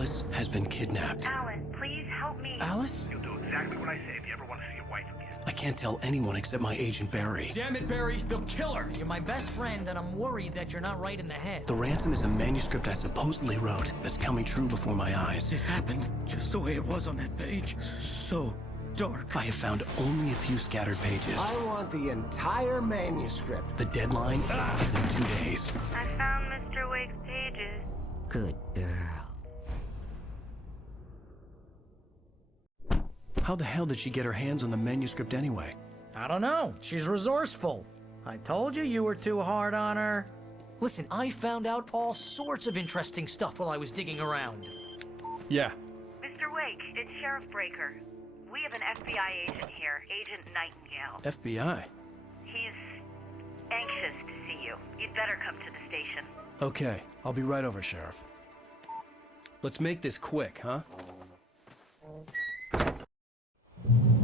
Alice has been kidnapped. Alan, please help me. Alice? You'll do exactly what I say if you ever want to see your wife again. I can't tell anyone except my agent Barry. Damn it, Barry, they'll kill her! You're my best friend, and I'm worried that you're not right in the head. The ransom is a manuscript I supposedly wrote that's coming true before my eyes. It happened just the way it was on that page. So dark. I have found only a few scattered pages. I want the entire manuscript. The deadline is in 2 days. I found Mr. Wake's pages. Good girl. How the hell did she get her hands on the manuscript anyway? I don't know. She's resourceful. I told you you were too hard on her. Listen, I found out all sorts of interesting stuff while I was digging around. Yeah. Mr. Wake, it's Sheriff Breaker. We have an FBI agent here, Agent Nightingale. FBI? He's anxious to see you. You'd better come to the station. Okay, I'll be right over, Sheriff. Let's make this quick, huh?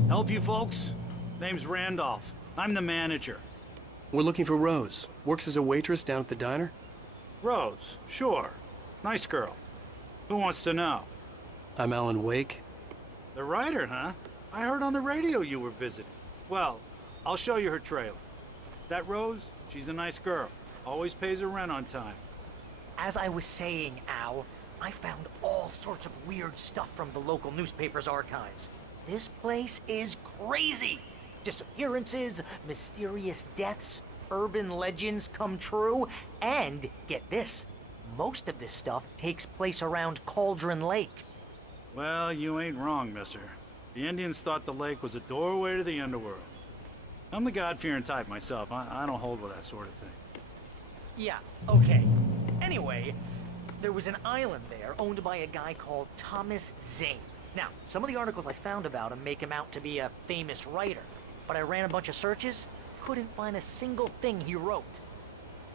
Help you folks? Name's Randolph. I'm the manager. We're looking for Rose. Works as a waitress down at the diner. Rose, sure. Nice girl. Who wants to know? I'm Alan Wake. The writer, huh? I heard on the radio you were visiting. Well, I'll show you her trailer. That Rose, she's a nice girl. Always pays her rent on time. As I was saying, Al, I found all sorts of weird stuff from the local newspaper's archives. This place is crazy. Disappearances, mysterious deaths, urban legends come true, and get this, most of this stuff takes place around Cauldron Lake. Well, you ain't wrong, mister. The Indians thought the lake was a doorway to the underworld. I'm the God-fearing type myself. I don't hold with that sort of thing. Yeah, okay. Anyway, there was an island there owned by a guy called Thomas Zane. Now, some of the articles I found about him make him out to be a famous writer, but I ran a bunch of searches, couldn't find a single thing he wrote.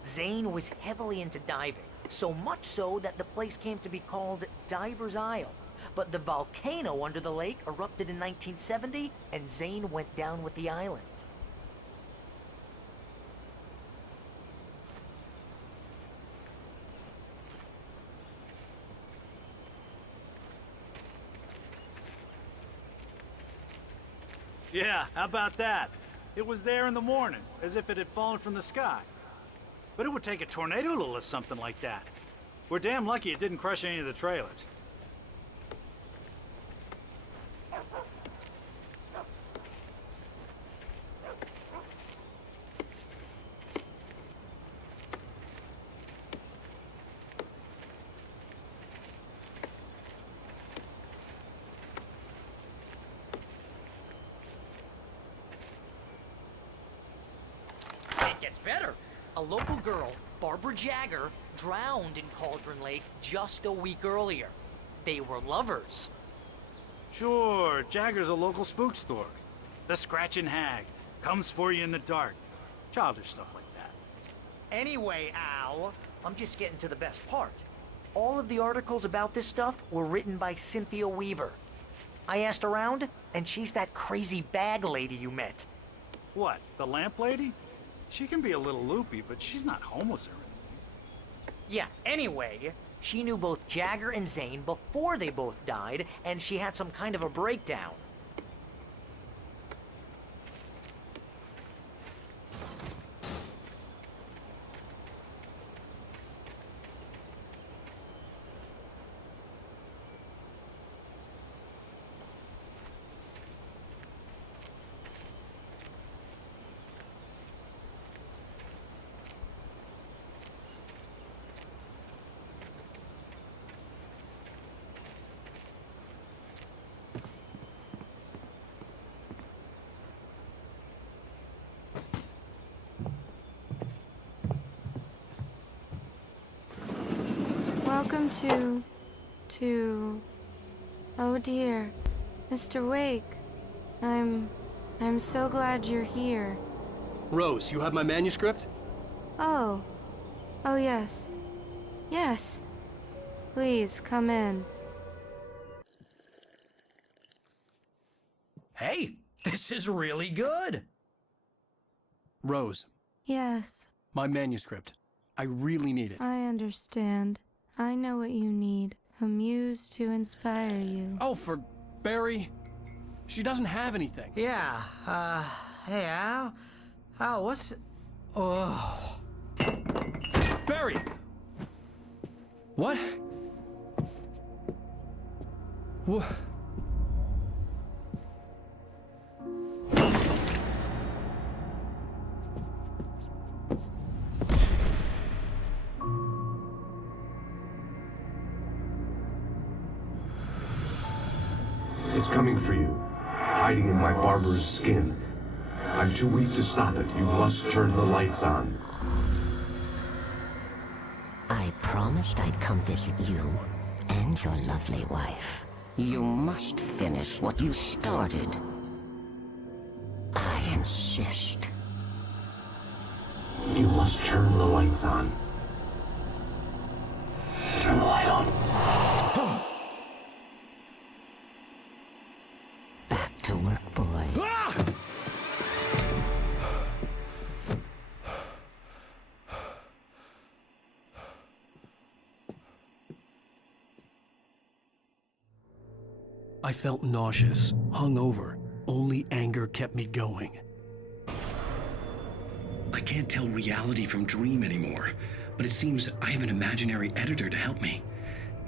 Zane was heavily into diving, so much so that the place came to be called Diver's Isle. But the volcano under the lake erupted in 1970, and Zane went down with the island. Yeah, how about that? It was there in the morning, as if it had fallen from the sky. But it would take a tornado to lift something like that. We're damn lucky it didn't crush any of the trailers. It gets better. A local girl, Barbara Jagger, drowned in Cauldron Lake just a week earlier. They were lovers. Sure, Jagger's a local spook story. The Scratching Hag comes for you in the dark. Childish stuff like that. Anyway, Al, I'm just getting to the best part. All of the articles about this stuff were written by Cynthia Weaver. I asked around, and she's that crazy bag lady you met. What, the lamp lady? She can be a little loopy, but she's not homeless or anything. Yeah, anyway, she knew both Jagger and Zane before they both died, and she had some kind of a breakdown. Welcome to... Oh dear. Mr. Wake. I'm so glad you're here. Rose, you have my manuscript? Oh. Oh yes. Yes. Please, come in. Hey, this is really good. Rose, Yes, my manuscript. I really need it. I understand. I know what you need. A muse to inspire you. Oh, for Barry. She doesn't have anything. Yeah, hey, Al? Al, what's... Oh... Barry! What? What? It's coming for you, hiding in my barber's skin. I'm too weak to stop it. You must turn the lights on. I promised I'd come visit you and your lovely wife. You must finish what you started. I insist. You must turn the lights on. Turn the light on. Back to work, boy. I felt nauseous, hungover. Only anger kept me going. I can't tell reality from dream anymore, but it seems I have an imaginary editor to help me.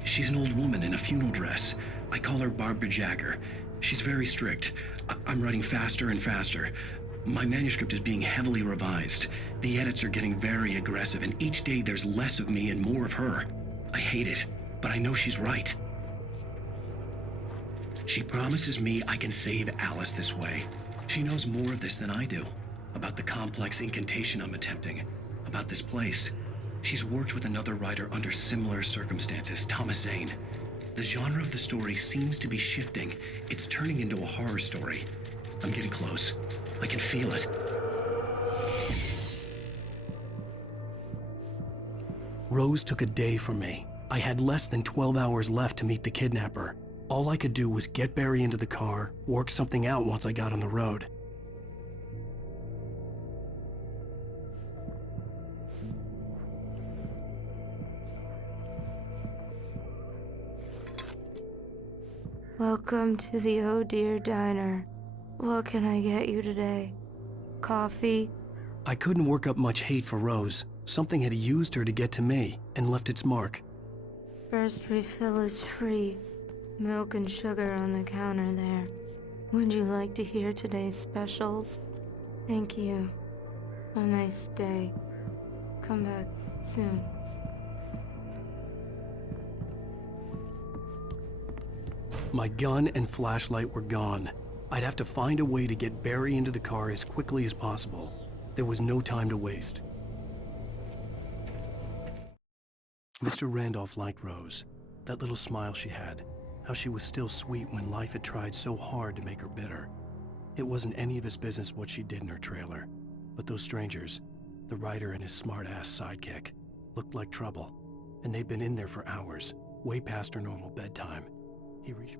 She's an old woman in a funeral dress. I call her Barbara Jagger. She's very strict. I'm writing faster and faster. My manuscript is being heavily revised. The edits are getting very aggressive, and each day there's less of me and more of her. I hate it, but I know she's right. She promises me I can save Alice this way. She knows more of this than I do. About the complex incantation I'm attempting. About this place. She's worked with another writer under similar circumstances, Thomas Zane. The genre of the story seems to be shifting. It's turning into a horror story. I'm getting close. I can feel it. Rose took a day from me. I had less than 12 hours left to meet the kidnapper. All I could do was get Barry into the car, work something out once I got on the road. Welcome to the Oh Dear Diner. What can I get you today? Coffee? I couldn't work up much hate for Rose. Something had used her to get to me and left its mark. First refill is free. Milk and sugar on the counter there. Would you like to hear today's specials? Thank you. A nice day. Come back soon. My gun and flashlight were gone. I'd have to find a way to get Barry into the car as quickly as possible. There was no time to waste. Mr. Randolph liked Rose. That little smile she had. How she was still sweet when life had tried so hard to make her bitter. It wasn't any of his business what she did in her trailer. But those strangers, the writer and his smart-ass sidekick, looked like trouble. And they'd been in there for hours, way past her normal bedtime. He reached...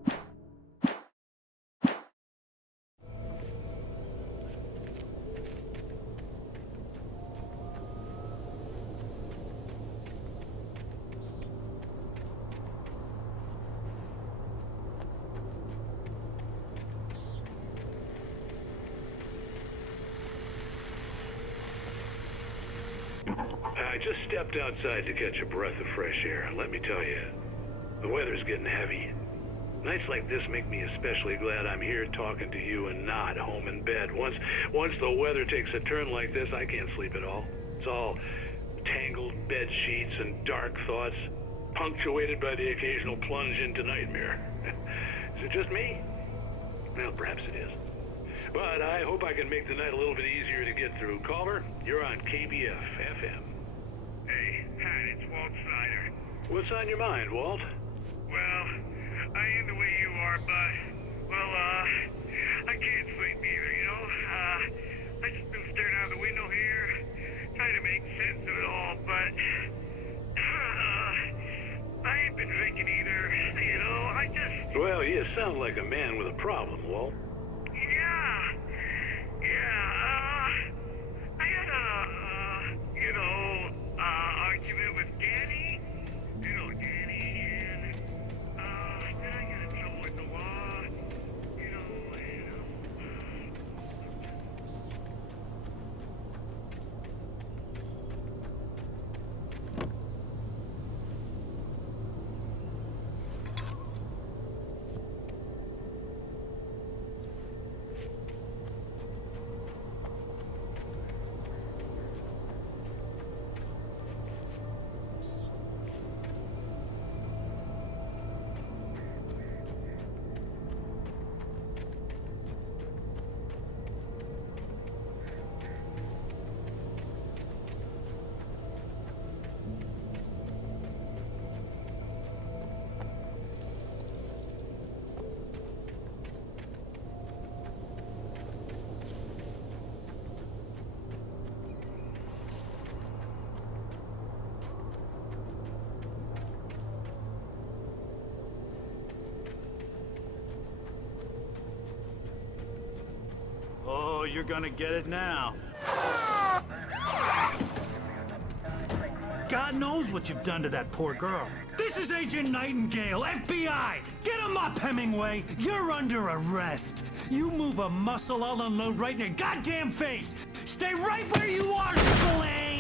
I just stepped outside to catch a breath of fresh air. Let me tell you, the weather's getting heavy. Nights like this make me especially glad I'm here talking to you and not home in bed. Once the weather takes a turn like this, I can't sleep at all. It's all tangled bed sheets and dark thoughts, punctuated by the occasional plunge into nightmare. Is it just me? Well, perhaps it is. But I hope I can make the night a little bit easier to get through. Caller, you're on KBF FM. Hey, Pat, it's Walt Snyder. What's on your mind, Walt? Well, I am the way you are, but, well, I can't sleep either, you know? I just been staring out the window here, trying to make sense of it all, but, I ain't been drinking either, you know? I just... Well, you sound like a man with a problem, Walt. I had a, argument with Danny. You know Danny, and Oh, you're gonna get it now. God knows what you've done to that poor girl. This is Agent Nightingale, FBI! Get him up, Hemingway! You're under arrest! You move a muscle, I'll unload right in your goddamn face! Stay right where you are, Spillane!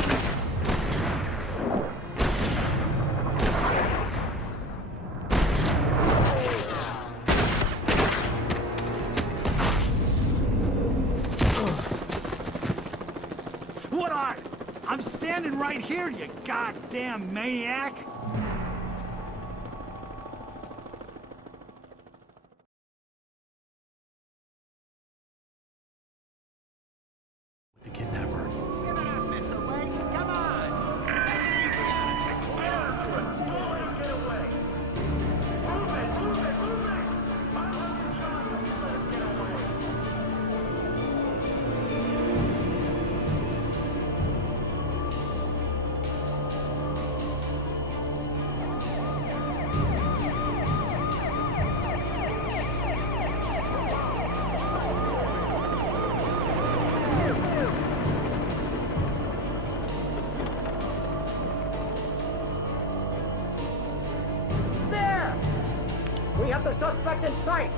What are? I'm standing right here, you goddamn maniac! The kidnapper. Give it up, Mr. Wake. Come on. There! We have the suspect in sight!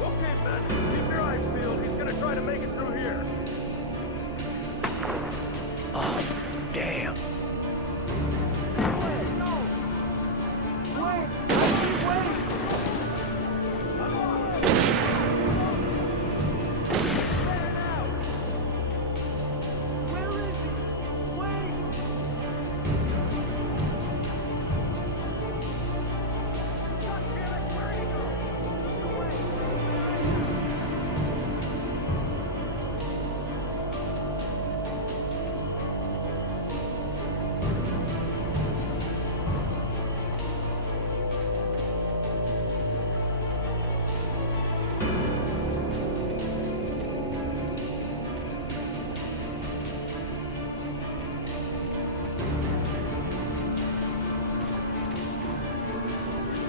Okay, man. Keep your eyes peeled. He's gonna try to make it through here. Oh, damn. Wait, no! Wait! Wait! Where is he? Wait! God damn it, where'd he go? Wait!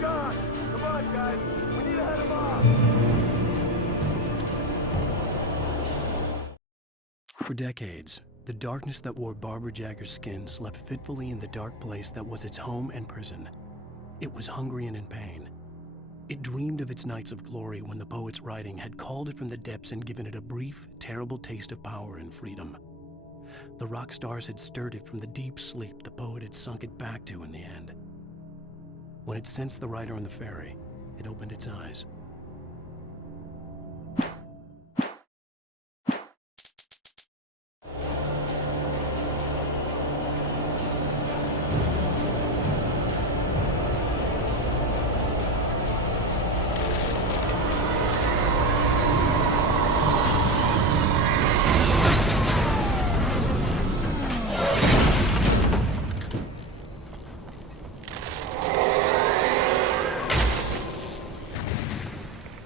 God! Come on, guys. We need to head him off. For decades, the darkness that wore Barbara Jagger's skin slept fitfully in the dark place that was its home and prison. It was hungry and in pain. It dreamed of its nights of glory when the poet's writing had called it from the depths and given it a brief, terrible taste of power and freedom. The rock stars had stirred it from the deep sleep the poet had sunk it back to in the end. When it sensed the rider on the ferry, it opened its eyes.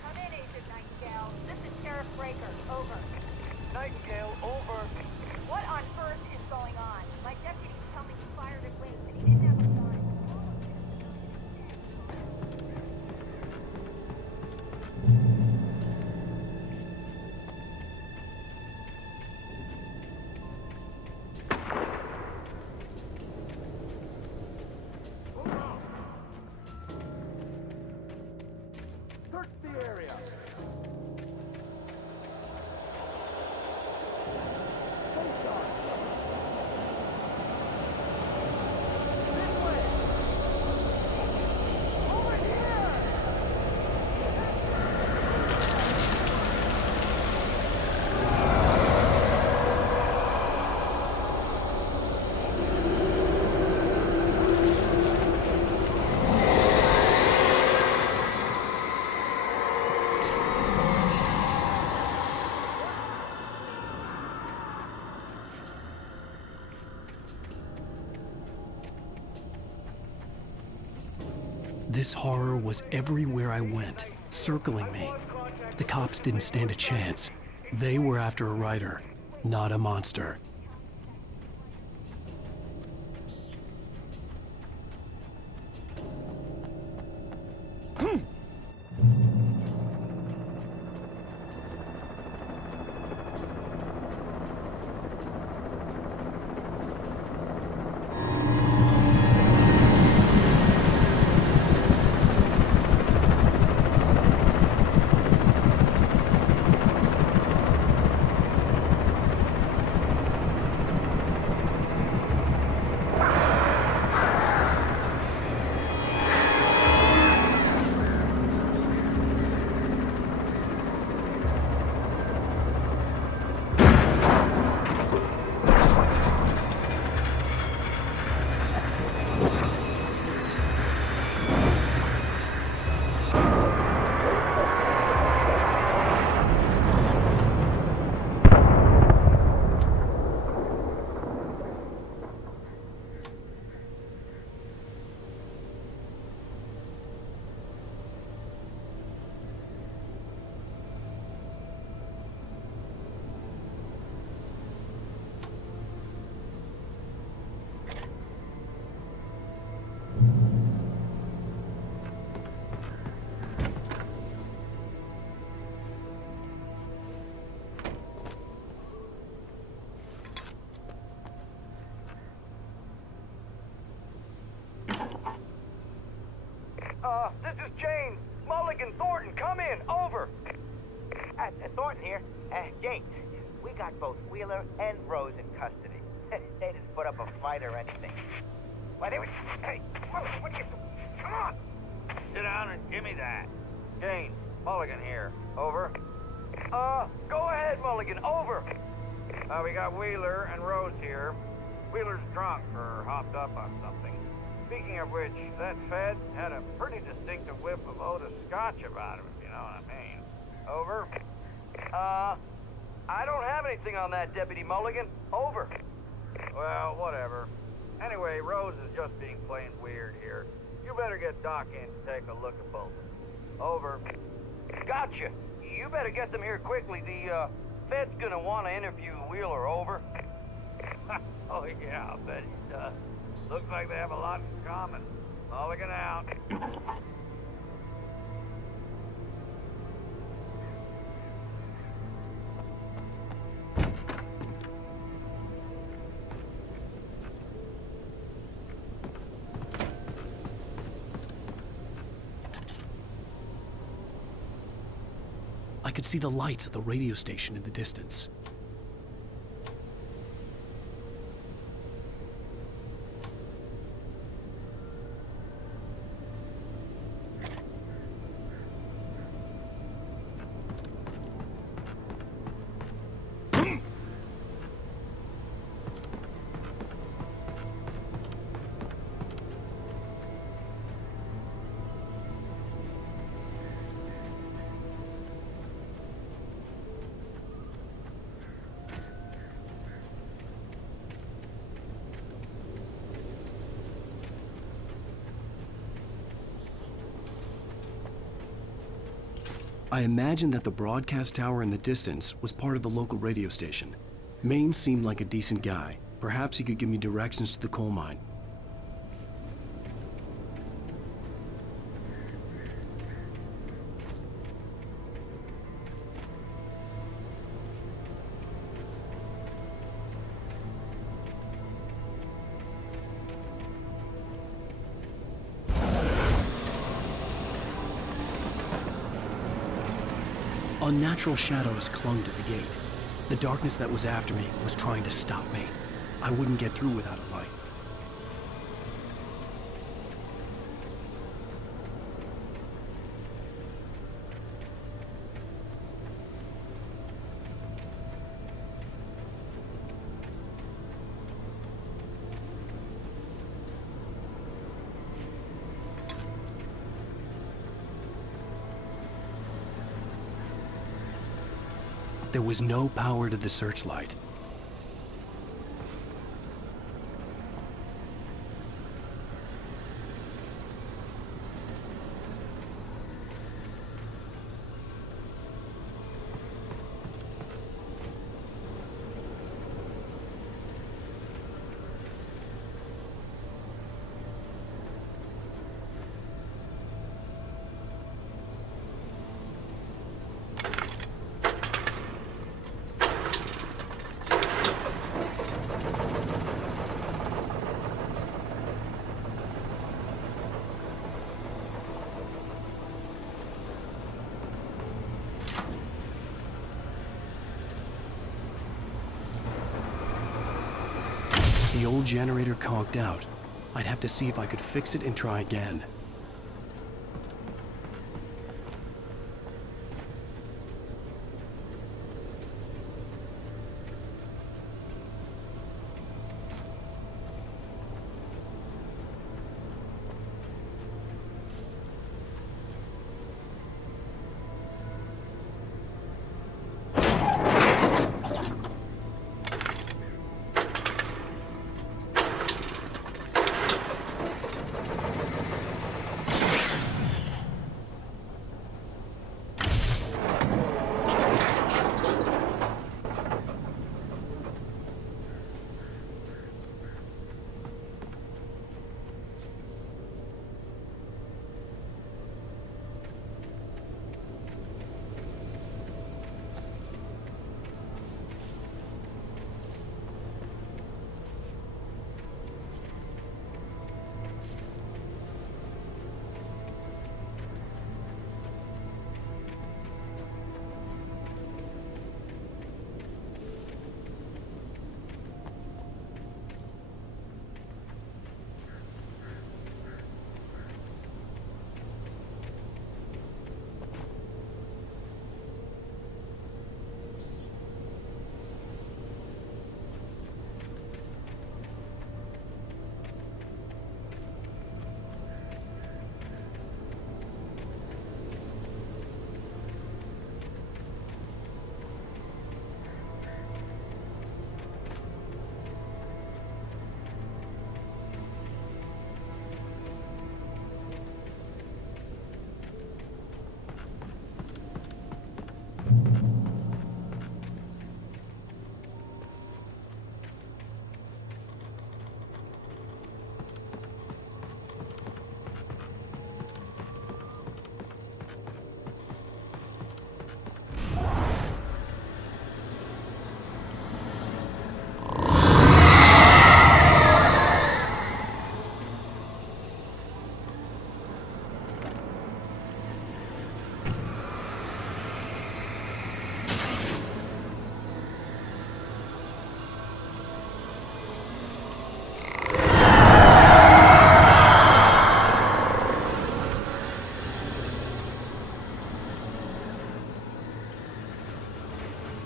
Come in, Agent Nightingale. This is Sheriff Breaker. Over. Nightingale, over. What on earth is going on? My deputies tell me he fired at Wake, but he didn't have a gun. Search the area. This horror was everywhere I went, circling me. The cops didn't stand a chance. They were after a writer, not a monster. This is James. Mulligan, Thornton, come in. Over. Thornton here. James, we got both Wheeler and Rose in custody. They didn't put up a fight or anything. Why, they were... Hey, what you... Come on! Sit down and give me that. James, Mulligan here. Over. Go ahead, Mulligan. Over. We got Wheeler and Rose here. Wheeler's drunk or hopped up on something. Speaking of which, that Fed had a pretty distinctive whiff of Otis Scotch about him, if you know what I mean. Over. I don't have anything on that, Deputy Mulligan. Over. Well, whatever. Anyway, Rose is just being plain weird here. You better get Doc in to take a look at both of them. Over. Gotcha. You better get them here quickly. The, Fed's gonna want to interview Wheeler. Over. Oh, yeah, I'll bet he does. Looks like they have a lot in common. Mulligan out. I could see the lights of the radio station in the distance. I imagined that the broadcast tower in the distance was part of the local radio station. Maine seemed like a decent guy. Perhaps he could give me directions to the coal mine. Unnatural shadows clung to the gate. The darkness that was after me was trying to stop me. I wouldn't get through without a light. There was no power to the searchlight. The old generator conked out. I'd have to see if I could fix it and try again.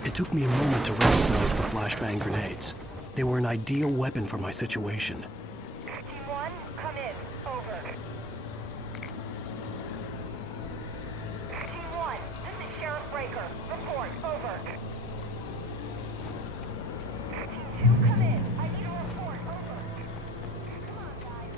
It took me a moment to recognize the flashbang grenades. They were an ideal weapon for my situation. Team 1, come in. Over. Team 1, this is Sheriff Breaker. Report. Over. Team 2, come in. I need a report. Over. Come on, guys.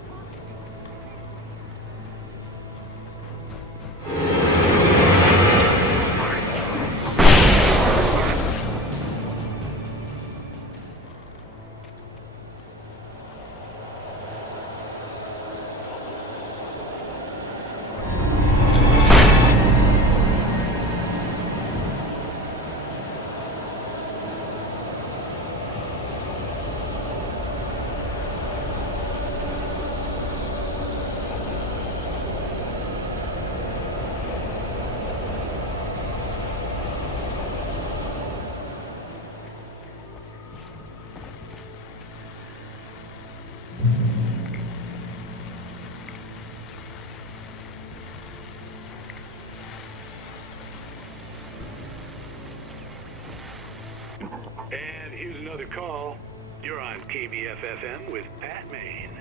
And here's another call. You're on KBF-FM with Pat Maine.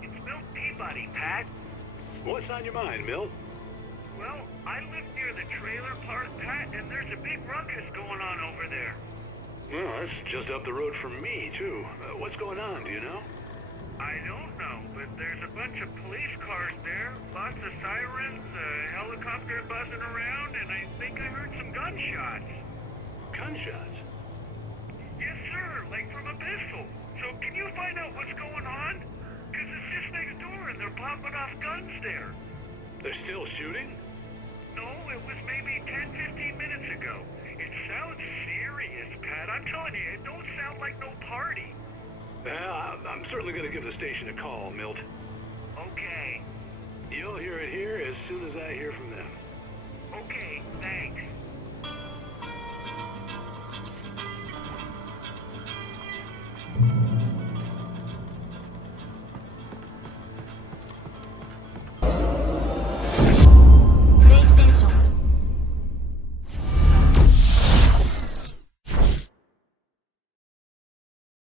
It's Milt Peabody, Pat. What's on your mind, Milt? Well, I live near the trailer park, Pat, and there's a big ruckus going on over there. Well, that's just up the road from me, too. What's going on, do you know? I don't know, but there's a bunch of police cars there, lots of sirens, a helicopter buzzing around, and I think I heard some gunshots. Gunshots? Yes, sir, like from a pistol. So can you find out what's going on? Because it's just next door and they're popping off guns there. They're still shooting? No, it was maybe 10, 15 minutes ago. It sounds serious, Pat. I'm telling you, it don't sound like no party. Well, I'm certainly going to give the station a call, Milt. Okay. You'll hear it here as soon as I hear from them. Okay, thanks.